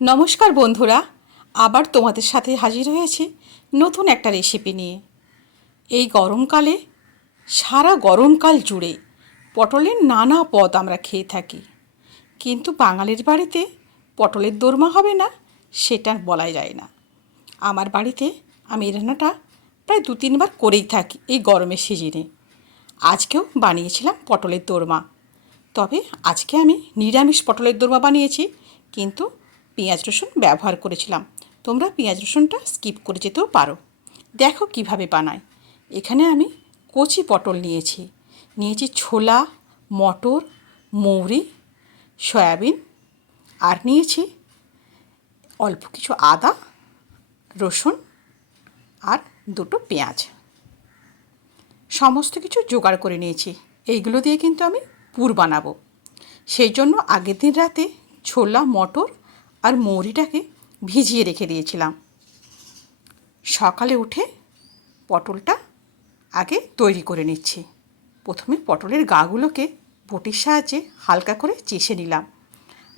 নমস্কার বন্ধুরা, আবার তোমাদের সাথে হাজির হয়েছি নতুন একটা রেসিপি নিয়ে। এই গরমকালে, সারা গরমকাল জুড়ে পটলের নানা পদ আমরা খেয়ে থাকি। কিন্তু বাঙালির বাড়িতে পটলের দোরমা হবে না, সেটা বলাই যায় না। আমার বাড়িতে আমি রান্নাটা প্রায় দু তিনবার করেই থাকি এই গরমের সিজনে। আজকেও বানিয়েছিলাম পটলের দোরমা। তবে আজকে আমি নিরামিষ পটলের দোরমা বানিয়েছি, কিন্তু পেঁয়াজ রসুন ব্যবহার করেছিলাম। তোমরা পেঁয়াজ রসুনটা স্কিপ করে যেতেও পারো। দেখো কীভাবে বানাই এখানে আমি কচি পটল নিয়েছি। নিয়েছি ছোলা, মটর, মৌরি, সয়াবিন আর নিয়েছি অল্প কিছু আদা, রসুন আর দুটো পেঁয়াজ। সমস্ত কিছু জোগাড় করে নিয়েছি। এইগুলো দিয়ে কিন্তু আমি পুর বানাবো। সেই জন্য আগের দিন রাতে ছোলা, মটর আর মৌরিটাকে ভিজিয়ে রেখে দিয়েছিলাম। সকালে উঠে পটলটা আগে তৈরি করে নিচ্ছি। প্রথমে পটলের গাগুলোকে বটির সাহায্যে হালকা করে চেষে নিলাম।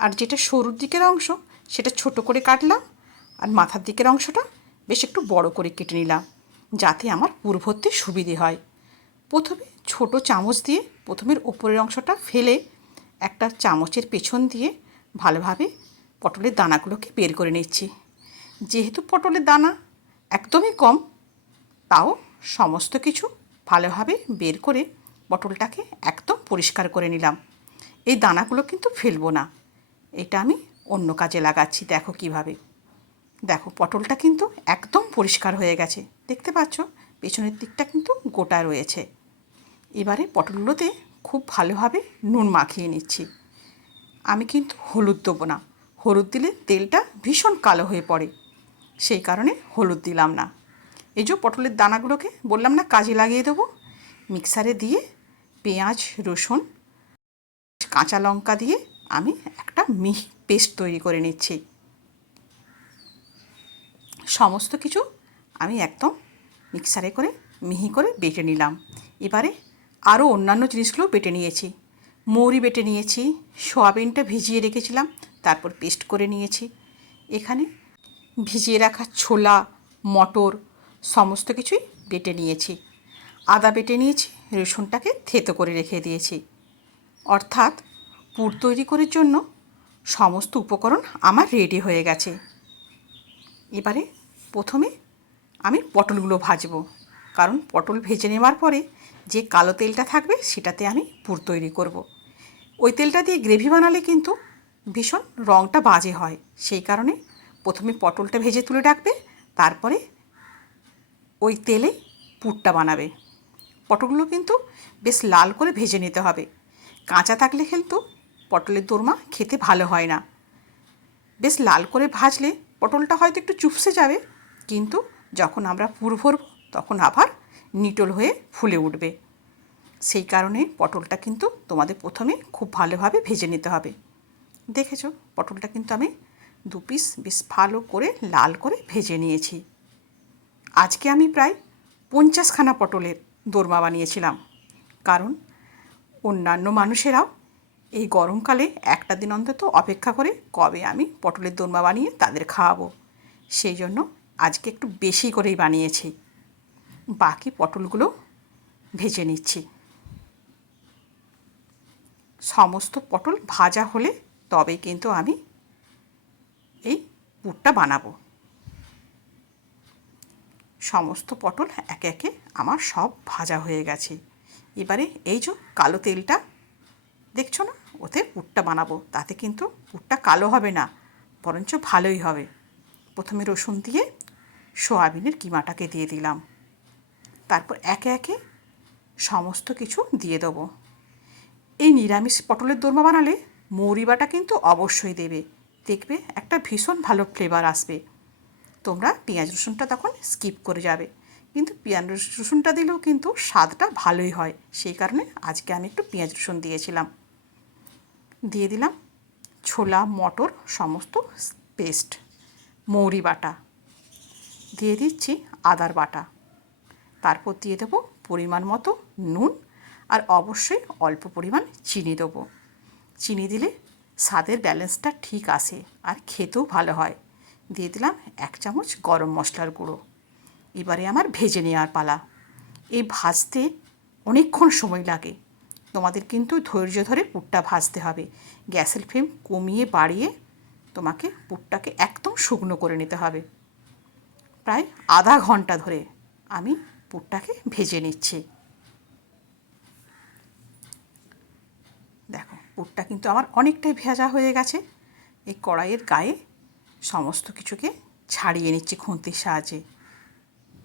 আর যেটা সরুর দিকের অংশ, সেটা ছোট করে কাটলাম আর মাথার দিকের অংশটা বেশ একটু বড় করে কেটে নিলাম, যাতে আমার পুর ভরতে সুবিধে হয়। প্রথমে ছোট চামচ দিয়ে প্রথমের ওপরের অংশটা ফেলে একটা চামচের পেছন দিয়ে ভালোভাবে পটলের দানাগুলোকে বের করে নিচ্ছি। যেহেতু পটলের দানা একদমই কম, তাও সমস্ত কিছু ভালোভাবে বের করে পটলটাকে একদম পরিষ্কার করে নিলাম। এই দানাগুলো কিন্তু ফেলব না। এটা আমি অন্য কাজে লাগাচ্ছি, দেখো কীভাবে। দেখো, পটলটা কিন্তু একদম পরিষ্কার হয়ে গেছে। দেখতে পাচ্ছ? পেছনের দিকটা কিন্তু গোটা রয়েছে। এবারে পটলগুলোতে খুব ভালোভাবে নুন মাখিয়ে নিচ্ছি। আমি কিন্তু হলুদ দেবো না। হলুদ দিলে তেলটা ভীষণ কালো হয়ে পড়ে। সেই কারণে হলুদ দিলাম না। এই যে পটলের দানাগুলোকে বললাম না, কাজে লাগিয়ে দেবো। মিক্সারে দিয়ে পেঁয়াজ, রসুন, কাঁচা লঙ্কা দিয়ে আমি একটা মিহি পেস্ট তৈরি করে নিচ্ছি। সমস্ত কিছু আমি একদম মিক্সারে করে, মিহি করে বেটে নিলাম। এবারে আরও অন্যান্য জিনিসগুলো বেটে নিয়েছি। মৌরি বেটে নিয়েছি, সোয়াবিনটা ভিজিয়ে রেখেছিলাম। তারপর পেস্ট করে নিয়েছি। এখানে ভিজিয়ে রাখা ছোলা, মটর, সমস্ত কিছুই বেটে নিয়েছি। আদা বেটে নিয়েছি, রসুনটাকে থেতো করে রেখে দিয়েছি। অর্থাৎ পুর তৈরি করার জন্য সমস্ত উপকরণ আমার রেডি হয়ে গেছে। এবারে প্রথমে আমি পটলগুলো ভাজবো। কারণ পটল ভেজে নেওয়ার পরে যে কালো তেলটা থাকবে সেটাতে আমি পুর তৈরি করব। ওই তেলটা দিয়ে গ্রেভি বানালে কিন্তু ভীষণ রঙটা বাজে হয়। সেই কারণে প্রথমে পটলটা ভেজে তুলে রাখবে, তারপরে ওই তেলে পুরটা বানাবে। পটলগুলো কিন্তু বেশ লাল করে ভেজে নিতে হবে। কাঁচা থাকলে কিন্তু পটলের দোরমা খেতে ভালো হয় না। বেশ লাল করে ভাজলে পটলটা হয়তো একটু চুপসে যাবে, কিন্তু যখন আমরা পুর ভরব তখন আবার নিটল হয়ে ফুলে উঠবে। সেই কারণে পটলটা কিন্তু তোমাদের প্রথমে খুব ভালোভাবে ভেজে নিতে হবে। দেখেছ? পটলটা কিন্তু আমি দু পিস বেশ ভালো করে লাল করে ভেজে নিয়েছি। আজকে আমি প্রায় পঞ্চাশখানা পটলের দোরমা বানিয়েছিলাম। কারণ অন্যান্য মানুষেরাও এই গরমকালে একটা দিন অন্তত অপেক্ষা করে কবে আমি পটলের দোরমা বানিয়ে তাদের খাওয়াবো। সেই জন্য আজকে একটু বেশি করেই বানিয়েছি। বাকি পটলগুলো ভেজে নিচ্ছি। সমস্ত পটল ভাজা হলে তবে কিন্তু আমি এই পুরটা বানাবো। সমস্ত পটল একে একে আমার সব ভাজা হয়ে গেছে। এবারে এই যে কালো তেলটা, দেখছ না? ওতে পুরটা বানাবো। তাতে কিন্তু পুরটা কালো হবে না, বরঞ্চ ভালোই হবে। প্রথমে রসুন দিয়ে সোয়াবিনের কিমাটাকে দিয়ে দিলাম। তারপর একে একে সমস্ত কিছু দিয়ে দেবো। এই নিরামিষ পটলের দোরমা বানালে মৌরি বাটা কিন্তু অবশ্যই দেবে। দেখবে একটা ভীষণ ভালো ফ্লেভার আসবে। তোমরা পেঁয়াজ রসুনটা তখন স্কিপ করে যাবে। কিন্তু পেঁয়াজ রসুনটা দিলেও কিন্তু স্বাদটা ভালোই হয়। সেই কারণে আজকে আমি একটু পেঁয়াজ রসুন দিয়েছিলাম। দিয়ে দিলাম ছোলা, মটর, সমস্ত পেস্ট মৌরি বাটা দিয়ে দিচ্ছি আদার বাটা। তারপর দিয়ে দেবো পরিমাণ মতো নুন আর অবশ্যই অল্প পরিমাণ চিনি দেবো। চিনি দিলে স্বাদের ব্যালেন্সটা ঠিক আসে আর খেতেও ভালো হয়। দিয়ে দিলাম এক চামচ গরম মশলার গুঁড়ো। এবারে আমার ভেজে নেওয়ার পালা। এই ভাজতে অনেকক্ষণ সময় লাগে। তোমাদের কিন্তু ধৈর্য ধরে পুরটা ভাজতে হবে। গ্যাসের ফ্লেম কমিয়ে বাড়িয়ে তোমাকে পুরটাকে একদম শুকনো করে নিতে হবে। প্রায় আধা ঘণ্টা ধরে আমি পুরটাকে ভেজে নিচ্ছি দেখো পুরটা কিন্তু আমার অনেকটাই ভেজা হয়ে গেছে। এই কড়াইয়ের গায়ে সমস্ত কিছুকে ছাড়িয়ে নিচ্ছি খুন্তির সাহায্যে।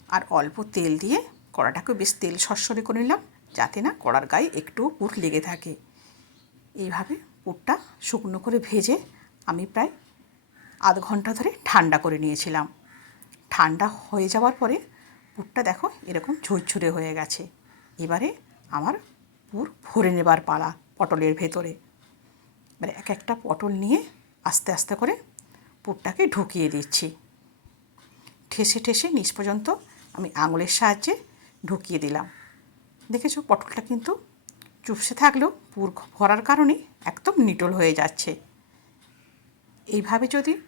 আর অল্প তেল দিয়ে কড়াটাকে বেশ তেল সরসরে করে নিলাম, যাতে না কড়ার গায়ে একটুও পুর লেগে থাকে। এইভাবে পুরটা শুকনো করে ভেজে আমি প্রায় আধ ঘণ্টা ধরে ঠান্ডা করে নিয়েছিলাম। ঠান্ডা হয়ে যাওয়ার পরে পুরটা দেখো এরকম ঝুরঝুরে হয়ে গেছে। এবারে আমার পুর ভরে নেবার পালা। পটলের ভেতরে। মানে এক একটা পটল নিয়ে আস্তে আস্তে করে পুরটাকে ঢুকিয়ে দিচ্ছি। ঠেসে ঠেসে নিচ পর্যন্ত আমি আঙুলের সাহায্যে ঢুকিয়ে দিলাম। দেখেছ, পটলটা কিন্তু চুপসে থাকলেও পুর ভরার কারণে একদম নিটল হয়ে যাচ্ছে। এইভাবে যদি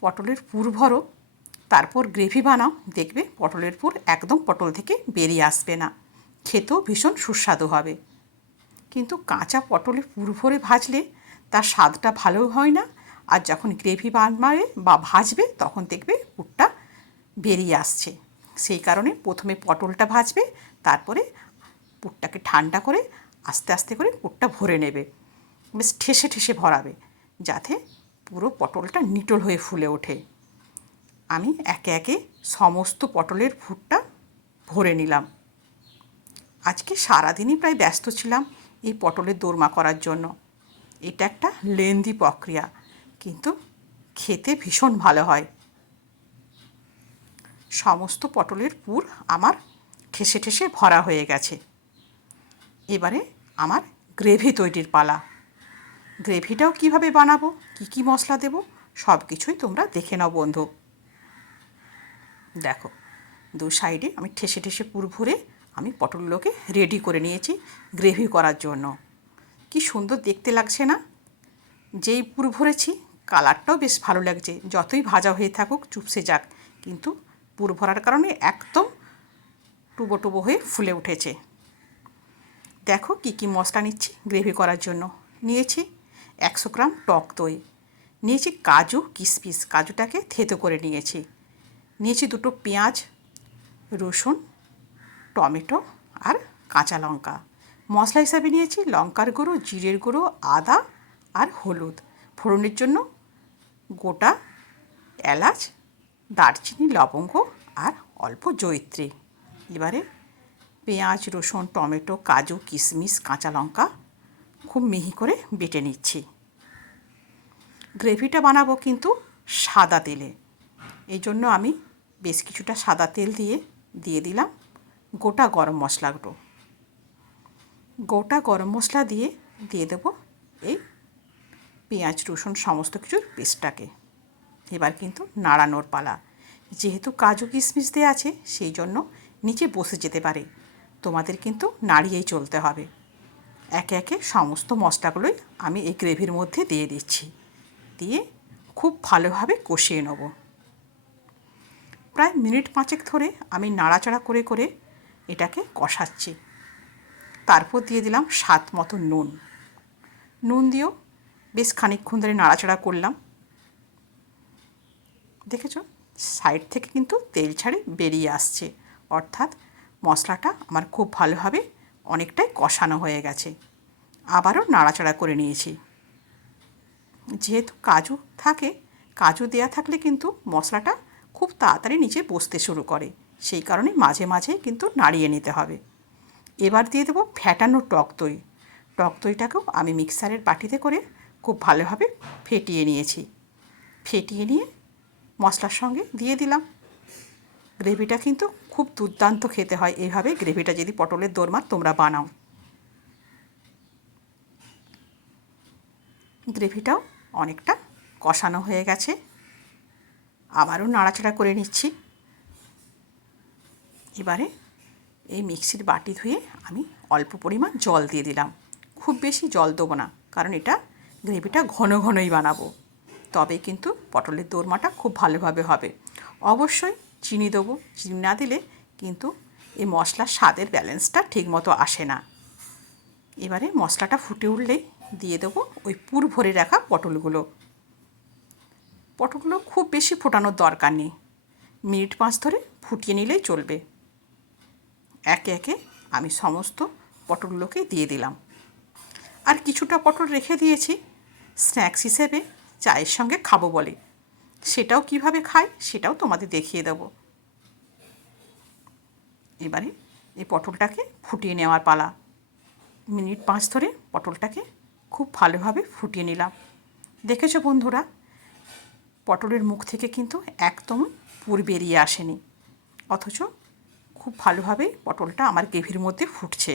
পটলের পুর ভরো, তারপর গ্রেভি বানাও, দেখবে পটলের পুর একদম পটল থেকে বেরিয়ে আসবে না। খেতেও ভীষণ সুস্বাদু হবে। কিন্তু কাঁচা পটলে পুর ভরে ভাজলে তার স্বাদটা ভালো হয় না। আর যখন গ্রেভি বানাবে বা ভাজবে, তখন দেখবে পুরটা বেরিয়ে আসছে। সেই কারণে প্রথমে পটলটা ভাজবে, তারপরে পুরটাকে ঠান্ডা করে আস্তে আস্তে করে পুরটা ভরে নেবে। বেশ ঠেসে ঠেসে ভরাবে, যাতে পুরো পটলটা নিটল হয়ে ফুলে ওঠে। আমি একে একে সমস্ত পটলের ফুটটা ভরে নিলাম। আজকে সারাদিনই প্রায় ব্যস্ত ছিলাম। এই পটলের দোরমা করার জন্য। এটা একটা লেন্দি প্রক্রিয়া, কিন্তু খেতে ভীষণ ভালো হয়। সমস্ত পটলের পুর আমার ঠেসে ঠেসে ভরা হয়ে গেছে। এবারে আমার গ্রেভি তৈরির পালা। গ্রেভিটাও কীভাবে বানাবো, কি কি মশলা দেব সব কিছুই তোমরা দেখে নাও বন্ধু। দেখো, দু সাইডে আমি ঠেসে ঠেসে পুর ভরে আমি পটলগুলোকে রেডি করে নিয়েছি গ্রেভি করার জন্য। কি সুন্দর দেখতে লাগছে না? যেই পুর ভরেছি কালারটাও বেশ ভালো লাগছে। যতই ভাজা হয়ে থাকুক, চুপসে যাক। কিন্তু পুর ভরার কারণে একদম টুবো টুবো হয়ে ফুলে উঠেছে। দেখো কি কি মশলা নিচ্ছি গ্রেভি করার জন্য। নিয়েছি একশো গ্রাম টক দই। নিয়েছি কাজু কিশমিশ কাজুটাকে থেতো করে নিয়েছি। নিয়েছি দুটো পেঁয়াজ, রসুন টমেটো আর কাঁচা লঙ্কা। মশলা হিসাবে নিয়েছি লঙ্কার গুঁড়ো, জিরের গুঁড়ো, আদা আর হলুদ। ফোড়নের জন্য গোটা এলাচ, দারচিনি, লবঙ্গ আর অল্প জয়িত্রী। এবারে পেঁয়াজ, রসুন, টমেটো, কাজু, কিশমিশ, কাঁচা লঙ্কা খুব মিহি করে বেটে নিচ্ছি। গ্রেভিটা বানাবো কিন্তু সাদা তেলে। এই জন্য আমি বেশ কিছুটা সাদা তেল দিয়ে দিয়ে দিলাম। গোটা গরম মশলাগুলো গোটা গরম মশলা দিয়ে দিয়ে দেবো এই পেঁয়াজ, রসুন সমস্ত কিছুর পেস্টটাকে। এবার কিন্তু নাড়ানোর পালা। যেহেতু কাজু কিশমিশ দেওয়া আছে, সেই জন্য নিচে বসে যেতে পারে। তোমাদের কিন্তু নাড়িয়েই চলতে হবে। একে একে সমস্ত মশলাগুলোই আমি এই গ্রেভির মধ্যে দিয়ে দিচ্ছি। দিয়ে খুব ভালোভাবে কষিয়ে নেব। প্রায় মিনিট পাঁচেক ধরে আমি নাড়াচাড়া করে করে এটাকে কষাচ্ছি। তারপর দিয়ে দিলাম স্বাদ মতো নুন। নুন দিয়েও বেশ খানিকক্ষণ ধরে নাড়াচাড়া করলাম। দেখেছ? সাইড থেকে কিন্তু তেল ছাড়ে বেরিয়ে আসছে। অর্থাৎ মশলাটা আমার খুব ভালোভাবে অনেকটাই কষানো হয়ে গেছে। আবারও নাড়াচাড়া করে নিয়েছি। যেহেতু কাজু থাকে, কাজু দেয়া থাকলে কিন্তু মশলাটা খুব তাড়াতাড়ি নিচে বসতে শুরু করে। সেই কারণে মাঝে মাঝে কিন্তু নাড়িয়ে নিতে হবে। এবার দিয়ে দেবো ফ্যাটানো টক দই। টক দইটাকেও আমি মিক্সারের বাটিতে করে খুব ভালোভাবে ফেটিয়ে নিয়েছি। ফেটিয়ে নিয়ে মশলার সঙ্গে দিয়ে দিলাম। গ্রেভিটা কিন্তু খুব দুর্দান্ত খেতে হয়। এইভাবে গ্রেভিটা যদি পটলের দোরমা তোমরা বানাও। গ্রেভিটাও অনেকটা কষানো হয়ে গেছে। আবারও নাড়াচাড়া করে নিচ্ছি। এবারে এই মিক্সির বাটি ধুয়ে আমি অল্প পরিমাণ জল দিয়ে দিলাম। খুব বেশি জল দেবো না, কারণ এটা গ্রেভিটা ঘন ঘনই বানাবো। তবে কিন্তু পটলের দোরমাটা খুব ভালোভাবে হবে। অবশ্যই চিনি দেবো, চিনি না দিলে কিন্তু এই মশলার স্বাদের ব্যালেন্সটা ঠিকমতো আসে না। এবারে মশলাটা ফুটে উঠলেই দিয়ে দেবো ওই পুর ভরে রাখা পটলগুলো। পটলগুলো খুব বেশি ফোটানোর দরকার নেই। মিনিট পাঁচ ধরে ফুটিয়ে নিলেই চলবে। একে একে আমি সমস্ত পটলগুলোকে দিয়ে দিলাম। আর কিছুটা পটল রেখে দিয়েছি। স্ন্যাক্স হিসেবে চায়ের সঙ্গে খাব বলে। সেটাও কীভাবে খাই সেটাও তোমাদের দেখিয়ে দেবো। এবারে এই পটলটাকে ফুটিয়ে নেওয়ার পালা। মিনিট পাঁচ ধরে পটলটাকে খুব ভালোভাবে ফুটিয়ে নিলাম। দেখেছ বন্ধুরা, পটলের মুখ থেকে কিন্তু একদম পুর বেরিয়ে আসেনি। অথচ খুব ভালোভাবে পটলটা আমার গ্রেভির মধ্যে ফুটছে।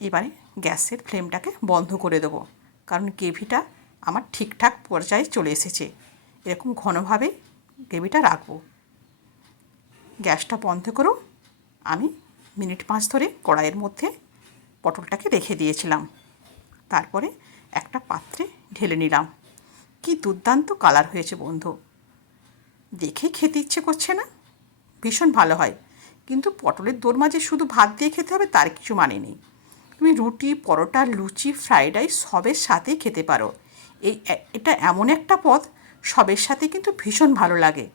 এবারে গ্যাসের ফ্লেমটাকে বন্ধ করে দেবো, কারণ গ্রেভিটা আমার ঠিকঠাক পর্যায়ে চলে এসেছে। এরকম ঘনভাবে গ্রেভিটা রাখব। গ্যাসটা বন্ধ করো। আমি মিনিট পাঁচ ধরে কড়াইয়ের মধ্যে পটলটাকে রেখে দিয়েছিলাম। তারপরে একটা পাত্রে ঢেলে নিলাম। কি দুর্দান্ত কালার হয়েছে বন্ধু। দেখে খেতে ইচ্ছে করছে না। ভীষণ ভালো হয়। কিন্তু পটলের দোরমা যে শুধু ভাত দিয়ে খেতে হবে, তার কিছু মানে নেই। তুমি রুটি, পরোটা, লুচি, ফ্রাইড রাইস সবের সাথেই খেতে পারো। এই এটা এমন একটা পদ, সবের সাথে কিন্তু ভীষণ ভালো লাগে।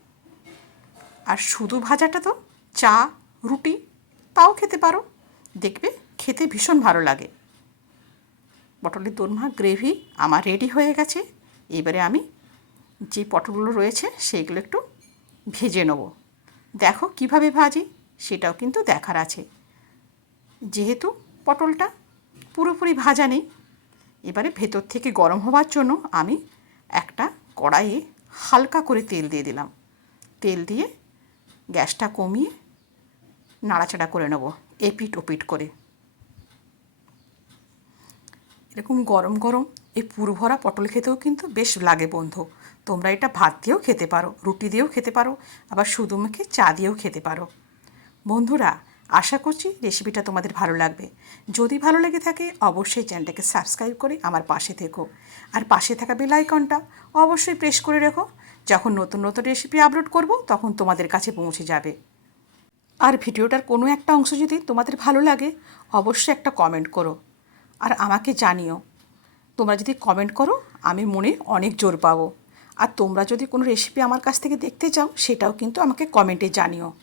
আর শুধু ভাজাটা তো, চা, রুটি, তাও খেতে পারো। দেখবে খেতে ভীষণ ভালো লাগে। পটলের দোরমা গ্রেভি আমার রেডি হয়ে গেছে। এবারে আমি যে পটলগুলো রয়েছে, সেইগুলো একটু ভেজে নেব। দেখো কীভাবে ভাজি, সেটাও কিন্তু দেখার আছে। যেহেতু পটলটা পুরোপুরি ভাজা নেই, এবারে ভেতর থেকে গরম হওয়ার জন্য আমি একটা কড়াইয়ে হালকা করে তেল দিয়ে দিলাম। তেল দিয়ে গ্যাসটা কমিয়ে নাড়াচাড়া করে নেব, এপিট ওপিট করে। এরকম গরম গরম এই পুরভরা পটল খেতেও কিন্তু বেশ লাগে বন্ধু। তোমরা এটা ভাত দিয়েও খেতে পারো, রুটি দিয়েও খেতে পারো, আবার শুধু মুখে চা দিয়েও খেতে পারো। বন্ধুরা, আশা করছি রেসিপিটা তোমাদের ভালো লাগবে। যদি ভালো লেগে থাকে, অবশ্যই চ্যানেলটাকে সাবস্ক্রাইব করে আমার পাশে থেকো। আর পাশে থাকা বেল আইকনটা অবশ্যই প্রেস করে রেখো। যখন নতুন নতুন রেসিপি আপলোড করব, তখন তোমাদের কাছে পৌঁছে যাবে। আর ভিডিওটার কোনো একটা অংশ যদি তোমাদের ভালো লাগে, অবশ্যই একটা কমেন্ট করো। আর আমাকে জানিও তোমরা যদি কমেন্ট করো, আমি মনে অনেক জোর পাবো। আর তোমরা যদি কোনো রেসিপি আমার কাছ থেকে দেখতে চাও, সেটাও কিন্তু আমাকে কমেন্টে জানিও।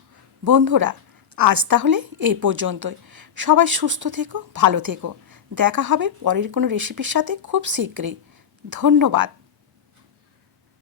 বন্ধুরা, আজ তাহলে এই পর্যন্তই। সবাই সুস্থ থেকো, ভালো থেকো। দেখা হবে পরের কোনো রেসিপির সাথে খুব শীঘ্রই। ধন্যবাদ।